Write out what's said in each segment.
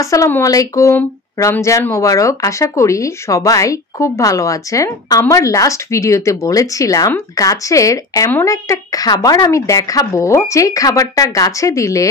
আসসালামু আলাইকুম। রমজান মোবারক। আশা করি সবাই খুব ভালো আছেন। আমার লাস্ট ভিডিওতে বলেছিলাম গাছের এমন একটা খাবার আমি দেখাবো যে খাবারটা গাছে দিলে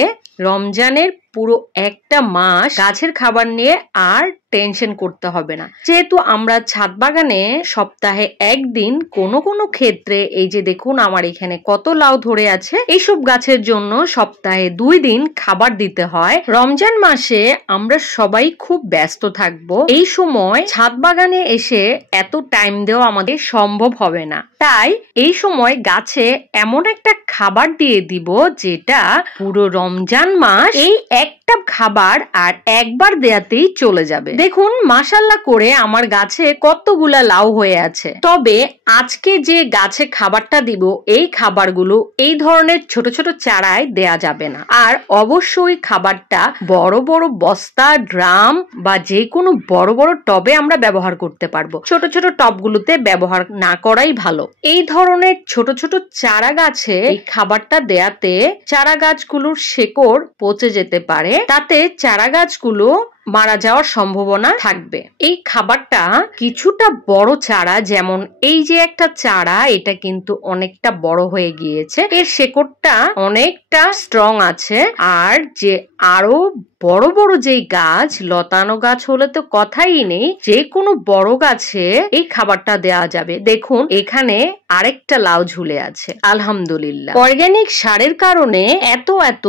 রমজানের পুরো একটা মাস গাছের খাবার নিয়ে আর টেনশন করতে হবে না। যেহেতু আমরা ছাদ বাগানে সপ্তাহে একদিন কোনো কোনো ক্ষেত্রে এই যে দেখুন আমার এখানে কত লাউ ধরে আছে, এইসব গাছের জন্য সপ্তাহে 2 দিন খাবার দিতে হয়। রমজান মাসে আমরা সবাই খুব ব্যস্ত থাকবো, এই সময় ছাদ বাগানে এসে এত টাইম দেওয়া আমাদের সম্ভব হবে না। তাই এই সময় গাছে এমন একটা খাবার দিয়ে দিব যেটা পুরো রমজান মাস এই একটা খাবার আর একবার দেয়াতেই চলে যাবে। দেখুন মাশাআল্লাহ করে আমার গাছে কতগুলা লাউ হয়ে আছে। তবে আজকে যে গাছে খাবারটা দিব এই খাবারগুলো এই ধরনের ছোট ছোট চারায় দেয়া যাবে না। আর অবশ্যই খাবারটা বড় বড় বস্তা, ড্রাম বা যে কোনো বড় বড় টবে আমরা ব্যবহার করতে পারবো। ছোট ছোট টবগুলোতে ব্যবহার না করাই ভালো। এই ধরনের ছোট ছোট চারা গাছে এই খাবারটা দেয়াতে চারা গাছগুলোর শেকড় পচে যেতে পারে, তাতে চারা গাছগুলো মারা যাওয়ার সম্ভাবনা থাকবে। এই খাবারটা কিছুটা বড় চারা, যেমন এই যে একটা চারা, এটা কিন্তু অনেকটা বড় হয়ে গিয়েছে, এর শেকড়টা অনেকটা স্ট্রং আছে। আর যে আরো বড় বড় যেই গাছ, লতানো গাছ হলে তো কথাই নেই, যে কোনো বড় গাছে এই খাবারটা দেওয়া যাবে। দেখুন এখানে আরেকটা লাউ ঝুলে আছে, আলহামদুলিল্লাহ। অর্গানিক সারের কারণে এত এত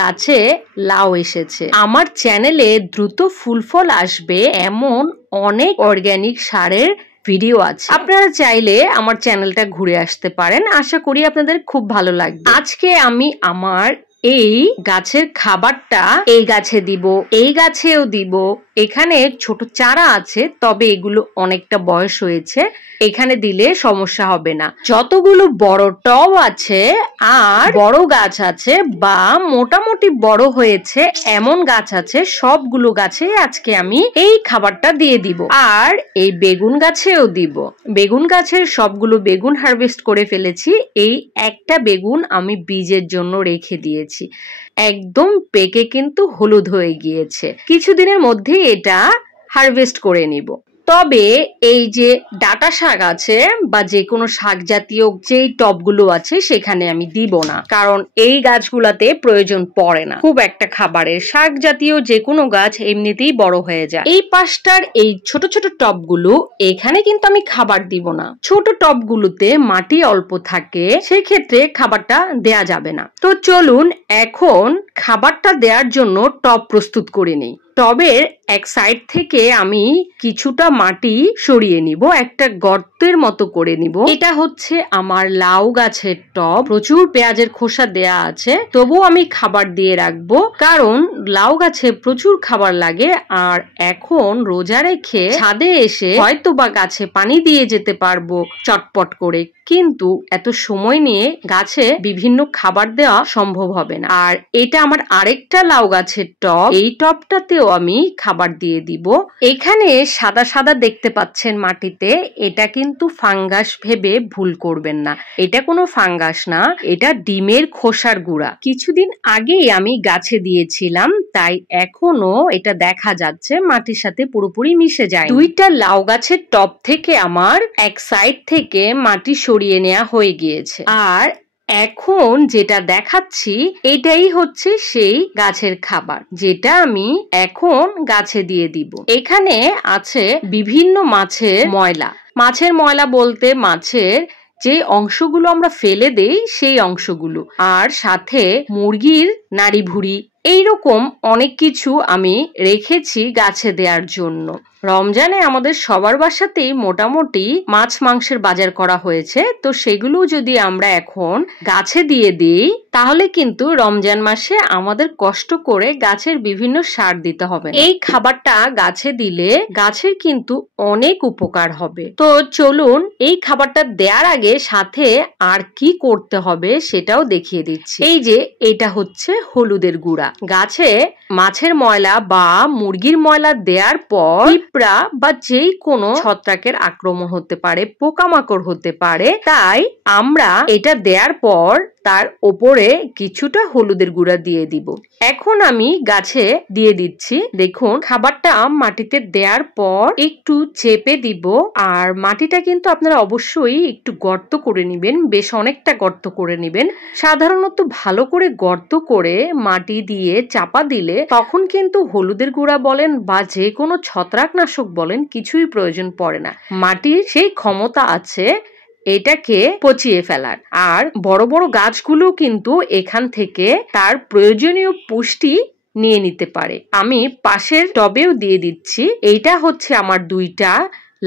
গাছে লাউ এসেছে। আমার চ্যানেলে দ্রুত ফুল ফল আসবে এমন অনেক অর্গানিক সারের ভিডিও আছে, আপনারা চাইলে আমার চ্যানেলটা ঘুরে আসতে পারেন। আশা করি আপনাদের খুব ভালো লাগবে। আজকে আমি আমার এই গাছের খাবারটা এই গাছে দিব, এই গাছেও দিব। এখানে ছোট চারা আছে, তবে এগুলো অনেকটা বয়স হয়েছে, এখানে দিলে সমস্যা হবে না। যতগুলো বড় টব আছে আর বড় গাছ আছে বা মোটামুটি বড় হয়েছে এমন গাছ আছে, সবগুলো গাছে আজকে আমি এই খাবারটা দিয়ে দিব। আর এই বেগুন গাছেও দিব। বেগুন গাছের সবগুলো বেগুন হারভেস্ট করে ফেলেছি। এই একটা বেগুন আমি বীজের জন্য রেখে দিয়েছি, একদম পেকে কিন্তু হলুদ হয়ে গিয়েছে। কিছুদিনের মধ্যে এটা হারভেস্ট করে নিব। তবে এই যে ডাটা শাক আছে বা যে কোনো শাক জাতীয় যেই টবগুলো আছে সেখানে আমি দিব না, কারণ এই গাছগুলাতে প্রয়োজন পড়ে না খুব একটা খাবারের। শাক জাতীয় যে কোনো গাছ এমনিতেই বড় হয়ে যায়। এই পাশটার এই ছোট ছোট টবগুলো, এখানে কিন্তু আমি খাবার দিব না। ছোট টবগুলোতে মাটি অল্প থাকে, সেক্ষেত্রে খাবারটা দেয়া যাবে না। তো চলুন এখন খাবারটা দেওয়ার জন্য টব প্রস্তুত করে নিই। টবের এক সাইড থেকে আমি কিছুটা মাটি সরিয়ে নিব, একটা গর্তের মতো করে নিব। এটা হচ্ছে আমার লাউ গাছের টব। প্রচুর পেঁয়াজের খোসা দেয়া আছে, তবুও আমি খাবার দিয়ে রাখবো, কারণ লাউ গাছে প্রচুর খাবার লাগে। আর এখন রোজা রেখে ছাদে এসে হয়তো বা গাছে পানি দিয়ে যেতে পারবো চটপট করে, কিন্তু এত সময় নিয়ে গাছে বিভিন্ন খাবার দেওয়া সম্ভব হবে না। আর এটা আমার আরেকটা লাউ গাছের টব, এই টবটাতেও আমি খাবার দিয়ে দিব। এখানে সাদা সাদা দেখতে পাচ্ছেন মাটিতে, এটা কিন্তু ফাঙ্গাস ভেবে ভুল করবেন না, এটা কোনো ফাঙ্গাস না, এটা ডিমের খোসার গুঁড়া। কিছুদিন আগেই আমি গাছে দিয়েছিলাম, তাই এখনো এটা দেখা যাচ্ছে মাটির সাথে পুরোপুরি মিশে যায়। দুইটা লাউ গাছের টব থেকে আমার এক সাইড থেকে মাটি সরিয়ে নেওয়া হয়ে গিয়েছে। আর এখন যেটা দেখাচ্ছি এটাই হচ্ছে সেই গাছের খাবার, যেটা আমি এখন গাছে দিয়ে দিব। এখানে আছে বিভিন্ন মাছের ময়লা। মাছের ময়লা বলতে মাছের যে অংশগুলো আমরা ফেলে দেই সেই অংশগুলো, আর সাথে মুরগির নাড়ি ভুড়ি, এইরকম অনেক কিছু আমি রেখেছি গাছে দেওয়ার জন্য। রমজানে আমাদের সবার বাসাতেই মোটামুটি মাছ মাংসের বাজার করা হয়েছে, তো সেগুলো যদি আমরা এখন গাছে দিয়ে দিই তাহলে কিন্তু রমজান মাসে আমাদের কষ্ট করে গাছের বিভিন্ন সার দিতে হবে না। এই খাবারটা গাছে দিলে গাছের কিন্তু অনেক উপকার হবে। তো চলুন এই খাবারটা দেওয়ার আগে সাথে আর কি করতে হবে সেটাও দেখিয়ে দিচ্ছি। এই যে এটা হচ্ছে হলুদের গুঁড়া। গাছে মাছের ময়লা বা মুরগির ময়লা দেওয়ার পর পিঁপড়া বা যেই কোনো ছত্রাকের আক্রমণ হতে পারে, পোকামাকড় হতে পারে, তাই আমরা এটা দেওয়ার পর তার ওপরে কিছুটা হলুদের গুঁড়া দিয়ে দিব। এখন আমি গাছে দিয়ে দিচ্ছি। দেখুন খাবারটা মাটিতে দেওয়ার পর একটু চেপে দিব। আর মাটিটা কিন্তু আপনারা অবশ্যই একটু গর্ত করে নেবেন, বেশ অনেকটা গর্ত করে নেবেন। সাধারণত ভালো করে গর্ত করে মাটি দিয়ে চাপা দিলে তখন কিন্তু হলুদের গুঁড়া বলেন বা যে কোনো ছত্রাকনাশক বলেন কিছুই প্রয়োজন পড়ে না। মাটির সেই ক্ষমতা আছে এটাকে পচিয়ে ফেলার। আর বড় বড় গাছগুলো কিন্তু এখান থেকে তার প্রয়োজনীয় পুষ্টি নিয়ে নিতে পারে। আমি পাশের টবেও দিয়ে দিচ্ছি। এইটা হচ্ছে আমার 2টা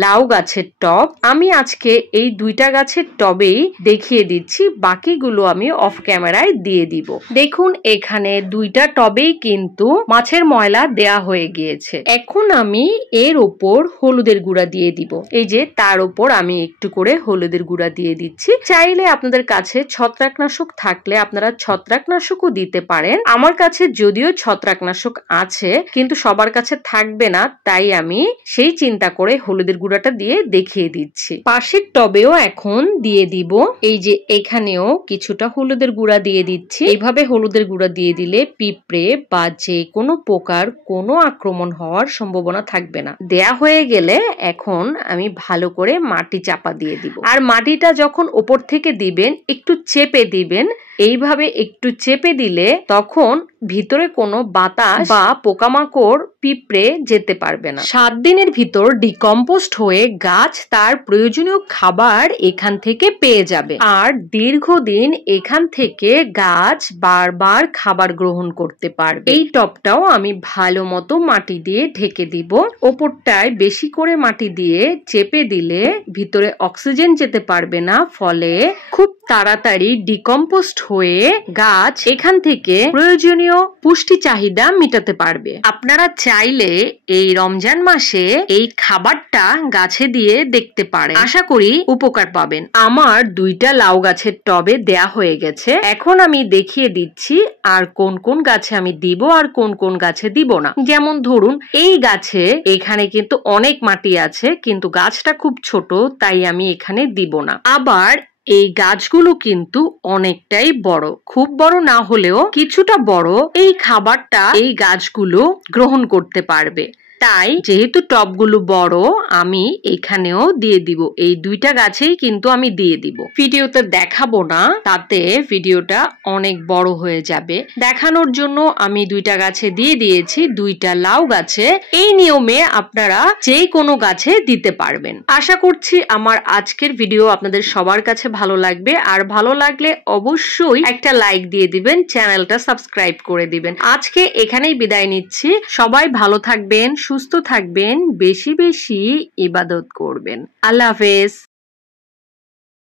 লাউ গাছের টব। আমি আজকে এই 2টা গাছের টবেই দেখিয়ে দিচ্ছি, বাকিগুলো আমি অফ ক্যামেরায় দিয়ে দিব। দেখুন এখানে 2টা টবেই কিন্তু মাছের ময়লা দেয়া হয়ে গিয়েছে। এখন আমি এর ওপর হলুদের গুঁড়া দিয়ে দিব। এই যে তার ওপর আমি একটু করে হলুদের গুঁড়া দিয়ে দিচ্ছি। চাইলে আপনাদের কাছে ছত্রাকনাশক থাকলে আপনারা ছত্রাকনাশকও দিতে পারেন। আমার কাছে যদিও ছত্রাকনাশক আছে কিন্তু সবার কাছে থাকবে না, তাই আমি সেই চিন্তা করে হলুদের গুঁড়াটা দিয়ে দেখিয়ে দিচ্ছি। পাশের টবেও এখন দিয়ে দিব। এই যে এখানেও কিছুটা হলুদের গুঁড়া দিয়ে দিচ্ছি। এইভাবে হলুদের গুঁড়া দিয়ে দিলে পিঁপড়ে বা যে কোনো পোকার কোনো আক্রমণ হওয়ার সম্ভাবনা থাকবে না। দেয়া হয়ে গেলে এখন আমি ভালো করে মাটি চাপা দিয়ে দিব। আর মাটিটা যখন ওপর থেকে দিবেন একটু চেপে দিবেন। এইভাবে একটু চেপে দিলে তখন ভিতরে কোনো বাতাস বা পোকামাকড় পিঁপড়ে যেতে পারবে না। 7 দিনের ভিতর ডিকম্পোস্ট হয়ে গাছ তার প্রয়োজনীয় খাবার এখান থেকে পেয়ে যাবে। আর দীর্ঘদিন এখান থেকে গাছ বারবার খাবার গ্রহণ করতে পারবে। এই টবটাও আমি ভালো মতো মাটি দিয়ে ঢেকে দিব। ওপরটায় বেশি করে মাটি দিয়ে চেপে দিলে ভিতরে অক্সিজেন যেতে পারবে না, ফলে খুব তাড়াতাড়ি ডিকম্পোস্ট হয়ে গাছ এখান থেকে প্রয়োজনীয় পুষ্টি চাহিদা মেটাতে পারবে। আপনারা চাইলে এই রমজান মাসে এই খাবারটা গাছে দিয়ে দেখতে পারেন, আশা করি উপকার পাবেন। আমার 2টা লাউ গাছের টবে দেয়া হয়ে গেছে। এখন আমি দেখিয়ে দিচ্ছি আর কোন কোন গাছে আমি দিব আর কোন কোন গাছে দিব না। যেমন ধরুন এই গাছে এখানে কিন্তু অনেক মাটি আছে কিন্তু গাছটা খুব ছোট, তাই আমি এখানে দিব না। আবার এই গাছগুলো কিন্তু অনেকটাই বড়, খুব বড় না হলেও কিছুটা বড়। এই খাবারটা এই গাছগুলো গ্রহণ করতে পারবে। তাই যেহেতু টবগুলো বড় আমি এখানেও দিয়ে দিব। এই 2টা গাছেই কিন্তু আমি দিয়ে দিব। ভিডিওতে দেখাবো না, তাতে ভিডিওটা অনেক বড় হয়ে যাবে। দেখানোর জন্য আমি 2টা গাছে দিয়ে দিয়েছি, 2টা লাউ গাছে। এই নিয়মে আপনারা যে কোনো গাছে দিতে পারবেন। আশা করছি আমার আজকের ভিডিও আপনাদের সবার কাছে ভালো লাগবে। আর ভালো লাগলে অবশ্যই একটা লাইক দিয়ে দিবেন, চ্যানেলটা সাবস্ক্রাইব করে দিবেন। আজকে এখানেই বিদায় নিচ্ছি। সবাই ভালো থাকবেন, সুস্থ থাকবেন, বেশি বেশি ইবাদত করবেন। আল্লাহ হাফেজ।